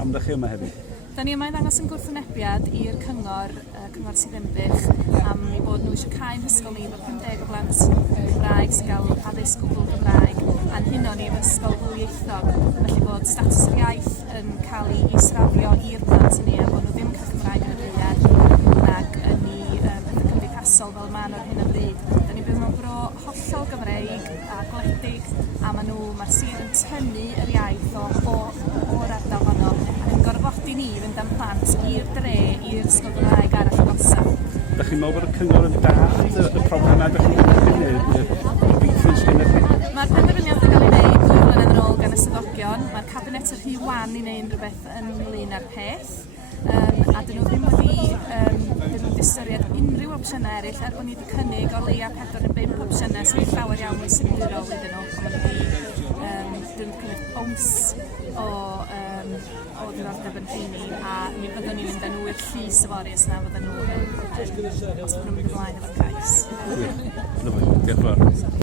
am ddech chi yma heddiw? Da ni yma i ddangos yn gwrthwynebiad i'r cyngor Sir Ddinbych am ei bod nhw eisiau cael ysgol ni bod 50 o blant Gymraeg sy'n cael addysg gwbl Gymraeg a'n huno ni yn ysgol ddwyieithog, felly bod status yr iaith yn cael ei israfio i'r plant ni a bod nhw ddim yn cael Cymraeg yn y byd ac yn ei bethau cymdeithasol fel ma'n ar hyn o bryd. Da ni'n byw mewn bro hollol Gymreig a gwledig a mae'r sir yn tynnu yr iaith o'r ardal honno ac yn gorfodi ni fynd am plant i'r dre, i'r ysgol Gymraeg arall agosaf. Ydych chi'n meddwl bod y cyngor yn dad y problemau ydych chi'n gwneud? Mae'r penderfyniad yn cael ei wneud 2 flynedd yn ôl gan y swyddogion. Mae'r cabinet yr Rhy Wan i wneud rhywbeth ynglyn â'r peth. A dyn nhw ddim wedi ystyried unrhyw opsiynau eraill er bod ni wedi cynnig o leia 4 neu 5 opsiynau sy'n llawer iawn mwy symudol iddyn nhw. Ond wedi cynnig bowns o ddiddordeb yn rheini a mi byddwn ni'n mynd â nhw i'r llys yfory os na fydden nhw os fydden nhw'n mynd ymlaen efo'r cais. Diolch yn fawr.